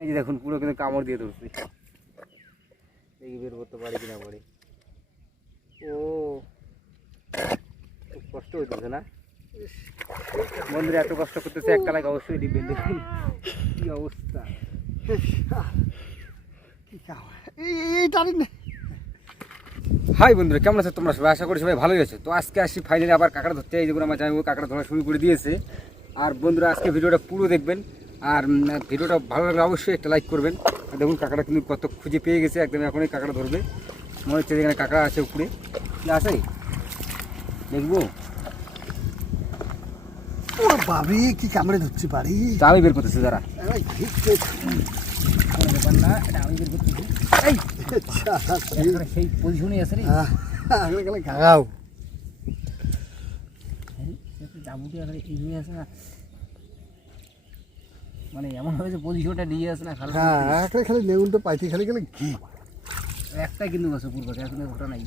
এই যে দেখুন পুরো কিন্তু কামড় দিয়ে ধরছে, দেখি বের করতে পারি কিনা পরে। ও খুব কষ্ট হইতেছে না বন্ধুরা, এত কষ্ট করতেছে একটা লাগে অবশ্যই দিবেন। দেখুন কি অবস্থা। হাই বন্ধুরা, কেমন আছো তোমরা সবাই? আশা করি সবাই ভালোই আছে। তো আজকে আসি ফাইনালি আবার কাঁকড়া ধরতে। এই যেগুলো আমার জামাইবাবু কাঁকড়া ধরা শুরু করে দিয়েছে। আর বন্ধুরা আজকে ভিডিওটা পুরো দেখবেন, আর ভিডিওটা ভালো লাগলে অবশ্যই একটা লাইক করবেন। আর দেখুন কাঁকড়া কিন্তু কত খুঁজে পেয়ে গেছে, একদম এখনই কাঁকড়া ধরবে। মনে হচ্ছে যেখানে কাঁকড়া আছে উপরে, কি আছে দেখবো। ও বাবরে, কি কামড়ে ধরতে পারি। আমি বের করতেছি যারা ব্যাপার না, এটা আমি বের করতেছি। সেই পজিশনে আছে রে খাও ডাবুটি এগিয়ে আছে না, মানে এমন হয়েছে পজিশনটা নিয়ে আসে না। খালি নেউনটা পাইতে খালি গেলে ঘি একটাই কিন্তু গেছে পূর্বকে, এখন ওটা নাই।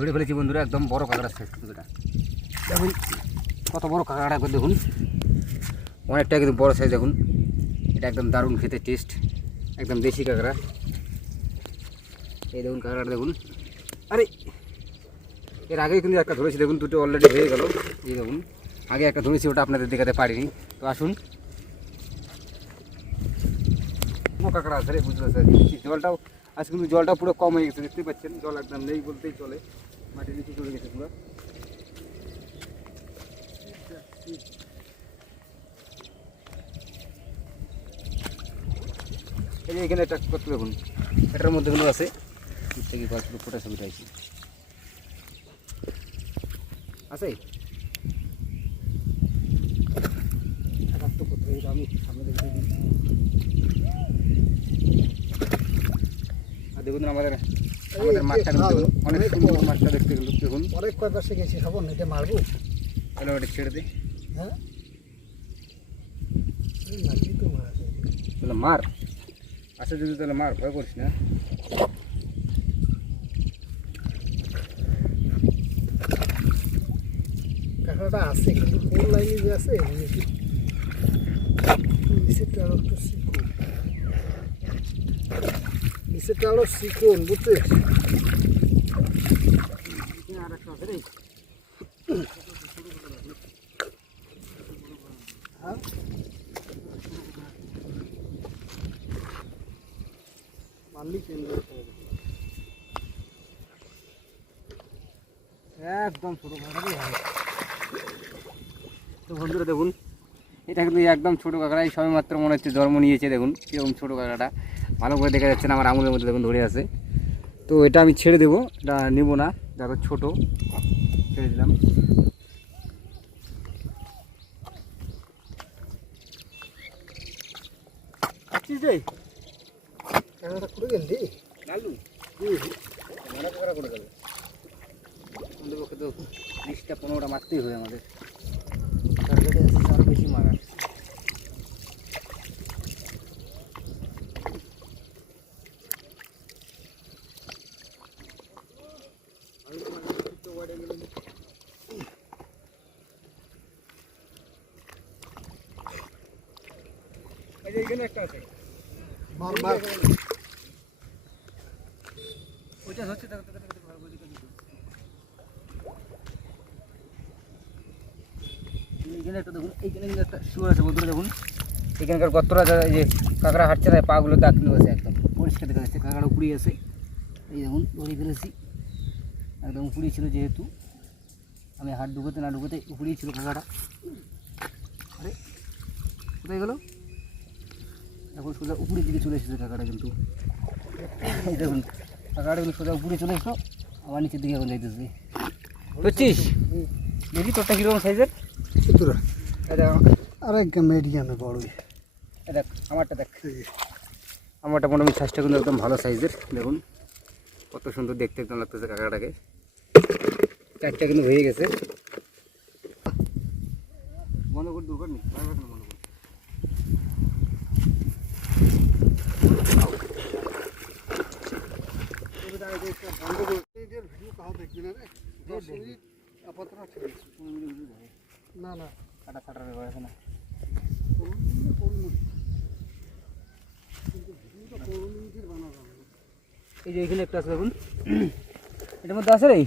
ধরে ফেলেছি বন্ধুরা, একদম বড় কাঁকড়া সাইজ কিন্তু এটা। দেখুন কত বড় কাঁকড়াটা একবার দেখুন, অনেকটা কিন্তু বড় সাইজ। দেখুন এটা একদম দারুণ খেতে, টেস্ট একদম দেশি কাঁকড়া। এই দেখুন কাঁকড়াটা দেখুন। আরে এর আগেই কিন্তু একটা ধরেছি, দেখুন দুটো অলরেডি হয়ে গেল। এই দেখুন আগে একটা ধরেছি, ওটা আপনাদের দেখাতে পারিনি। তো আসুন, কাঁকড়া আছে রে, বুঝতে পারছি। জলটাও আজ কিন্তু জলটা পুরো কম হয়ে গেছে, দেখতে পাচ্ছেন। জল একদম নেই বলতেই চলে, মাটির নিচে চলে গেছে পুরো। এই যে এখানে একটা করতে দেখুন, এটার মধ্যে কিন্তু আছে কি ফোটা ছবিটা আছে আমি সামনে দেখতে দিই। আর দেখুন আমাদের মাঠটা কিন্তু অনেক সুন্দর, মাঠটা দেখতে কিন্তু দেখুন। অনেক কয় পাশে গেছি, খবর নেই মারবো। তাহলে ওটা ছেড়ে দিই। হ্যাঁ তাহলে মার আসে যদি, তাহলে মার, ভয় করিস না। কাঁকড়াটা আছে কিন্তু কোন লাইনে যে আছে নিচেরটা আরো একটু শিখুন, নিচেরটা আরো শিখুন, বুঝছিস? আর একটা আছে রে, একদম ছোটো কাঁকড়াই হয়। তো বন্ধুরা দেখুন, এটা কিন্তু একদম ছোটো কাঁকড়া, এই সবে মাত্র মনে হচ্ছে জন্ম নিয়েছে। দেখুন কীরকম ছোটো কাঁকড়াটা, ভালো করে দেখা যাচ্ছে না, আমার আঙুলের মধ্যে দেখুন ধরে আছে। তো এটা আমি ছেড়ে দেবো, এটা নেবো না, দেখো ছোটো, ছেড়ে দিলাম। কাঁকড়াটা করে গেলি লালু মারা কাঁকড়া করে গেল। আমাদের পক্ষে তো 20টা-15টা মারতেই হবে আমাদের, টার্গেটে আছে আরও বেশি মারার। এখানে একটা আছে, মার মার। ওইটা হচ্ছে এইখানে একটা দেখুন, এইখানে কিন্তু একটা শুয়োর আছে বন্ধুরা। দেখুন এখানকার গর্তটা, এই যে কাঁকড়া হাঁটছে না, পাগুলো দাগ নিয়ে আছে, একদম পরিষ্কার দেখা যাচ্ছে। কাঁকড়া উপড়িয়ে আছে, এই দেখুন ধরে ফেলেছি, একদম উপড়িয়ে ছিল। যেহেতু আমি হাত ঢুকোতে না ঢুকোতে উপড়িয়ে ছিল কাঁকড়াটা। আরে কোথায় গেল? এখন সোজা উপরের দিকে চলে এসেছে কাঁকড়া কিন্তু। এই দেখুন কাঁকড়াটা কিন্তু সোজা উপরে চলে এসো, আবার নিচের দিকে এখন যাইতেছে। বুঝছিস? দেখি তোরটা কীরকম সাইজের। আর একদম মিডিয়ামে বড়ই। দেখ আমারটা, দেখ আমারটা মোটামুটি সাইজটা কিন্তু একদম ভালো সাইজের। দেখুন কত সুন্দর দেখতে একদম লাগতেছে কাঁকড়াটাকে। চারটা কিন্তু হয়ে গেছে। বন্ধ করে দূর কর নি, বন্ধ কর। ভিডিও কাহা দেখবি না রে 10 মিনিট আপাতত ঠিক আছে। না না কাটা ফাটার ব্যাপার আছে না। এই যে এখানে একটা আছে দেখুন, এটার মধ্যে আছে রে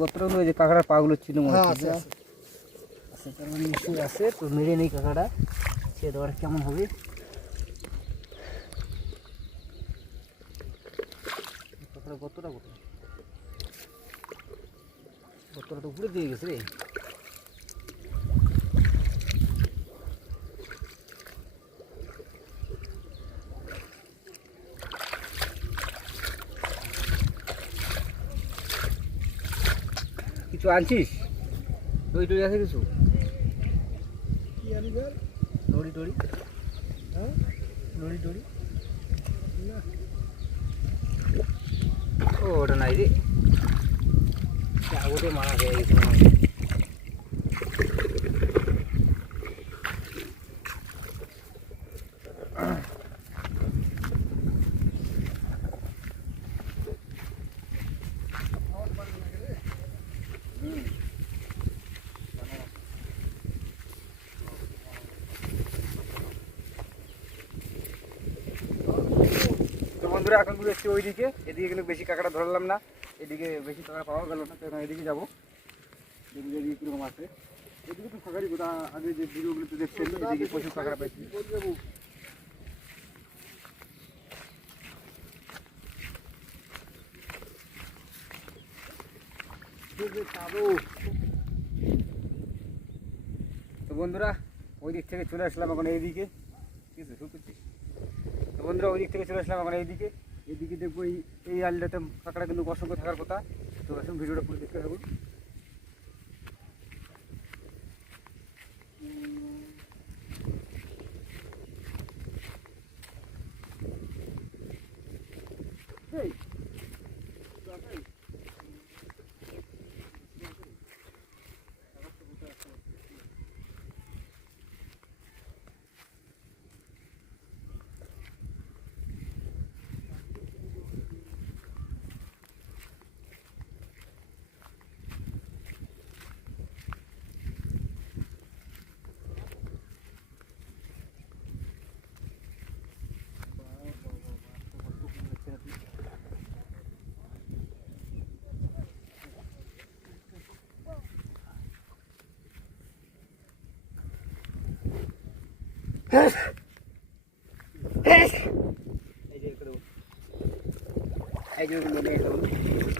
গোত্রগুলো, এই যে কাঁকড়ার পাগুলো ছিল মনে হ্যাঁ হচ্ছে। আছে আছে আছে তার মানে নিশ্চয়ই আছে। তো মেরে নেই কাঁকড়াটা, সে দেওয়ার কেমন হবে। কাঁকড়া গতটা কোথায়? গতটা তো উপরে দিয়ে গেছে রে। কিছু আনছিস? দড়ি টড়ি আছে কিছু? কি আনিবে দড়ি টড়ি, হ্যাঁ দড়ি টড়ি। না ও ওটা নাই রে, ওটাই মারা হয়ে গেছে মনে হয়। তো বন্ধুরা এখন ঘুরে এসছি ওইদিকে, এদিকে কিন্তু বেশি কাঁকড়া ধরলাম না, এদিকে বেশি কাঁকড়া পাওয়া গেল না, তো এখন এদিকে যাবো। এদিকে এদিকে কীরকম আছে, এদিকে তো কাঁকড়াই কোথা আগে যে ভিডিওগুলোতে দেখছেন, এদিকে প্রচুর কাঁকড়া পাইছি। তো বন্ধুরা ওই দিক থেকে চলে আসলাম এখন এইদিকে, ঠিক আছে শুনতেছি। তো বন্ধুরা ওই দিক থেকে চলে আসলাম এখন এইদিকে, এদিকে দেখবো এই আলটাতে কাঁকড়া কিন্তু অসংখ্য থাকার কথা। তো আসুন ভিডিওটা পুরো দেখতে থাকুন।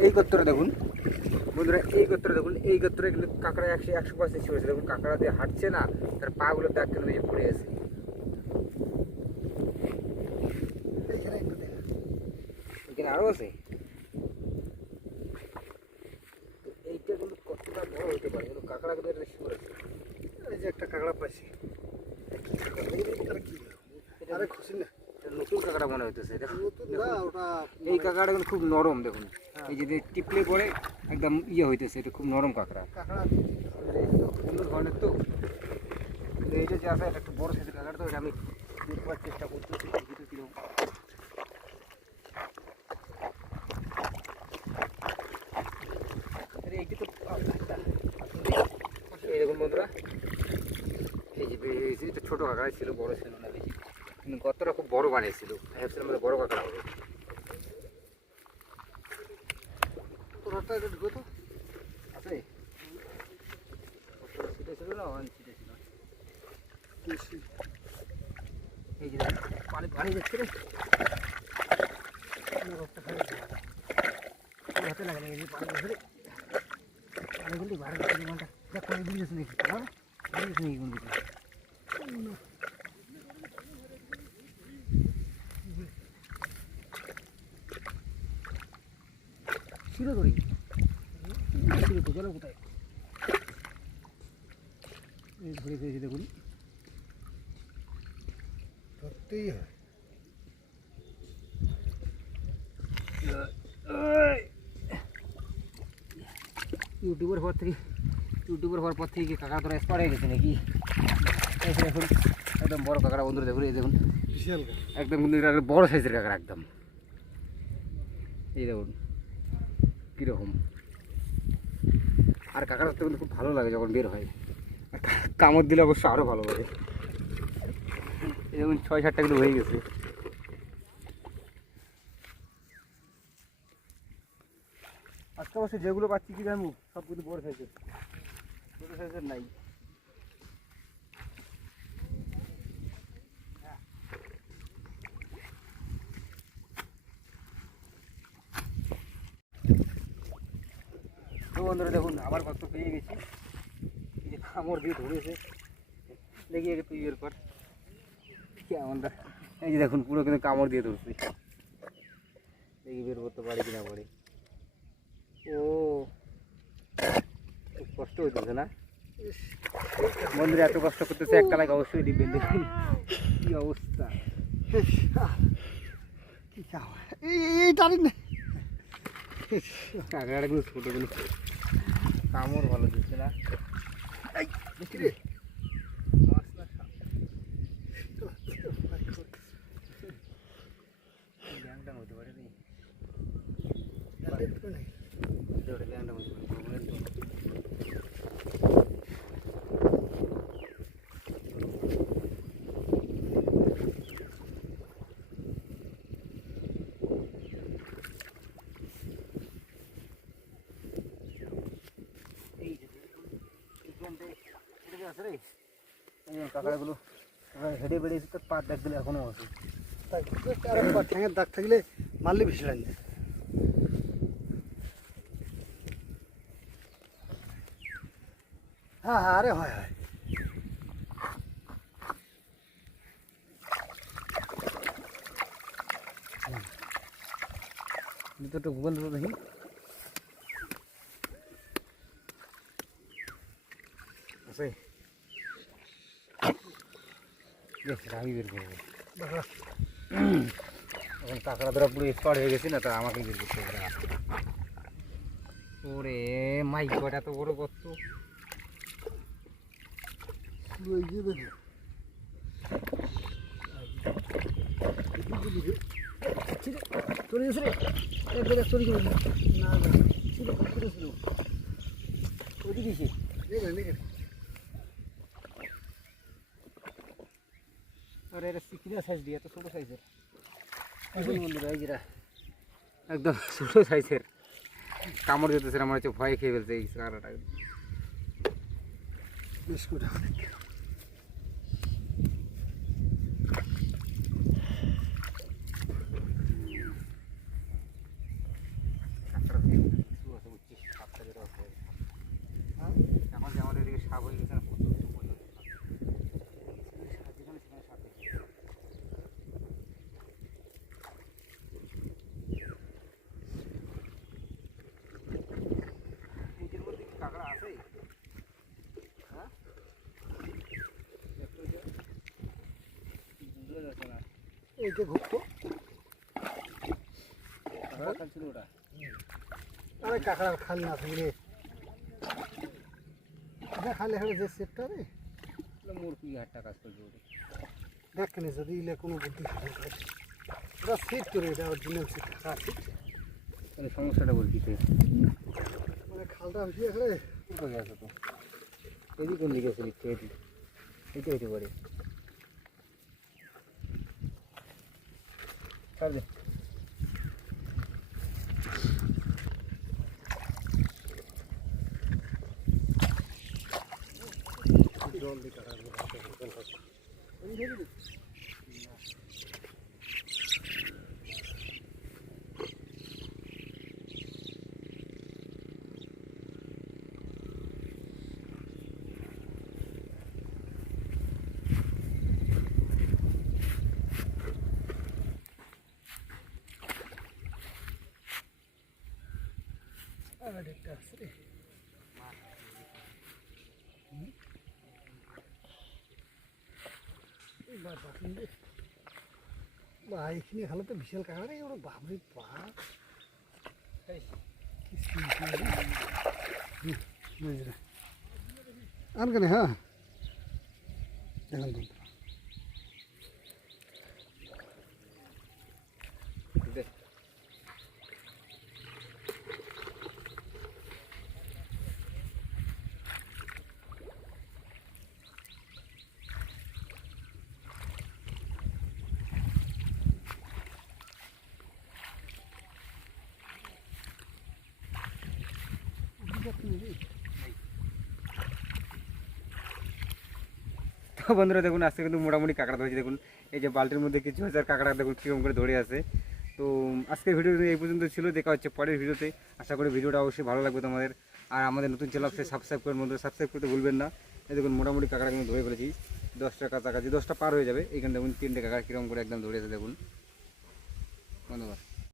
এই গোত্রটা দেখুন বন্ধুরা, এই গোত্রটা দেখুন, এই গোত্রে কিন্তু কাঁকড়া 100% ছিঁড়েছে। দেখুন কাঁকড়া দিয়ে হাঁটছে না, তার পাগুলো দাগ কিন্তু এই যে পড়ে আছে। এখানে আরও আছে। এইটা কিন্তু কতটা বড় হতে পারে, কিন্তু কাঁকড়া কিন্তু এটা শিওর আছে। এই যে একটা কাঁকড়া পাইছি আরে খুশি না এটা নতুন কাঁকড়া মনে হইতেছে। এটা নতুন না ওটা এই কাঁকড়াটা কিন্তু খুব নরম, দেখুন এই যে টিপলে পরে একদম ইয়ে হইতেছে, এটা খুব নরম কাঁকড়া। কাঁকড়া অন্য ধরনের তো, কিন্তু এইটা যে আছে এটা একটু বড় সাইজের কাঁকড়া, তো এটা আমি দেখবার চেষ্টা করতেছি ভিতরে কিরকম। এইটি তো এই দেখুন বন্ধুরা, এই যে বেরিয়েছে, এটা ছোটো কাঁকড়া ছিল, বড় ছিল না বেশি, কিন্তু গর্তটা খুব বড় বানিয়েছিল। ভাবছিলাম আমাদের বড় কাঁকড়া হবে। তোরটা এটা ঢুকো তো আছে সিটে ছিল না, ওয়ান সিটে ছিল। বেশি এই যে পানি পানি যাচ্ছে রে, হাতে লাগালে এই যে পানি ধরে পানি কিন্তু বাইরে যাচ্ছে ঘন্টা দেখ পানি দিয়ে যাচ্ছে নাকি, হ্যাঁ দিয়ে যাচ্ছে নাকি বন্ধু? ছিল ধরি ছিল তো, চলো কোথায় ঘুরে ফিরেছি দেখুন। ধরতেই হয় ইউটিউবের হওয়ার পর থেকে কি কাঁকড়া ধরা স্টার্ট হয়ে গেছে নাকি? এখন একদম বড় কাঁকড়া বন্ধুরা, দেখুন এই দেখুন বিশাল একদম কিন্তু এটা একটা বড় সাইজের কাঁকড়া একদম। এই দেখুন কীরকম। আর কাঁকড়া ধরতে কিন্তু খুব ভালো লাগে যখন বের হয়, আর কামড় দিলে অবশ্য আরও ভালো লাগে। এই দেখুন 6-7টা কিন্তু হয়ে গেছে। আজকে অবশ্য যেগুলো পাচ্ছি কি জানবো সব কিন্তু বড় সাইজের, ছোটো সাইজের নাই। তো বন্ধুরা দেখুন আবার কত পেয়ে গেছি, এই যে কামড় দিয়ে ধরেছে, দেখি আগে তুই বের কর কেমনটা। এই যে দেখুন পুরো কিন্তু কামড় দিয়ে ধরছে, দেখি বের করতে পারে কিনা পারে। ও খুব কষ্ট হইতেছে না বন্ধুরা, এত কষ্ট করতেছে একটা লাগে অবশ্যই দিবেন। দেখুন কি অবস্থা, কি খাওয়া এই টারি না কাঁকড়াটা কিন্তু ছোটো কিন্তু কামড় ভালো দিচ্ছে না। এই রে মাছ না ল্যাংডাং হতে পারে নি, ল্যাংডাং হতে পারে। কাঁকড়াগুলো হেঁটে বেড়েছে তো পা দেখ দিলে এখনো আছে। তাই আরেকবার ঠ্যাঙের দাগ থাকলে মারলে বেশি লাগে। হ্যাঁ হ্যাঁ আরে হয় হয় ভিতরটা গুগল তো দেখি, আছে আমি বের করবো। এখন কাঁকড়া ধরা পুরো এক্সপার্ট হয়ে গেছি না, তা আমাকে বের করতে হবে। ওরে মাই গড, এত বড় কত চলে গেছে রে, চলে গেছে না ছিল ছিল ওইদিকে এসে আরে এটা সিকিনা সাইজ দিয়ে, এত ছোটো সাইজের বন্ধুরা, এই যেটা একদম ছোটো সাইজের কামড় যেতেছে, আমার হচ্ছে ভয় খেয়ে ফেলছে এই কাঁকড়াটা। বিস্কুট এখন যে আমাদের এদিকে সাপ হয়ে গেছে না, প্রচুর যেখানে সেখানে সাপ দেখি। নিজের মধ্যে কি কাঁকড়া আছে? হ্যাঁ বুঝতে যাচ্ছে না, এইটা ঘুরতো কাঁকড়া খাচ্ছিল ওটা। আরে কাঁকড়ার খাল না থাকলে খালে খালে যে সেটটা রে মুরগি হাটটা কাজ করবে ওটা। দেখেনি যদি ইলে কোনো বুদ্ধি ওটা সিট করে, এটা অরিজিনাল সিট হ্যাঁ ঠিক মানে সমস্যাটা বলছি মানে খালটা বেশি আছে কোথায় আছে তো, এদিকে কোন দিকে আছে নিচ্ছে, এদিক এটা হইতে পারে। ছাড় দে জল দিয়ে কাটা দেখতে আসছে রে বা এখানে খালে তো বিশাল কাঁকড়া রে ওরা বাবরে বাপ আনকানে হ্যাঁ দেখেন তো বন্ধুরা দেখুন আজকে কিন্তু মোটামুটি কাঁকড়া ধরেছি। দেখুন এই যে বালতির মধ্যে কিছু হয়েছে আর কাঁকড়া দেখুন কীরকম করে ধরে আছে। তো আজকের ভিডিও এই পর্যন্ত ছিল, দেখা হচ্ছে পরের ভিডিওতে। আশা করি ভিডিওটা অবশ্যই ভালো লাগবে তোমাদের। আর আমাদের নতুন চ্যানেল সাবস্ক্রাইব করার মধ্যে সাবস্ক্রাইব করতে ভুলবেন না। এই দেখুন মোটামুটি কাঁকড়া কিন্তু ধরে ফেলেছি, 10টা কাছাকাছি, 10টা পার হয়ে যাবে। এখানে দেখুন 3টে কাঁকড়া কীরকম করে একদম ধরে আছে দেখুন। ধন্যবাদ।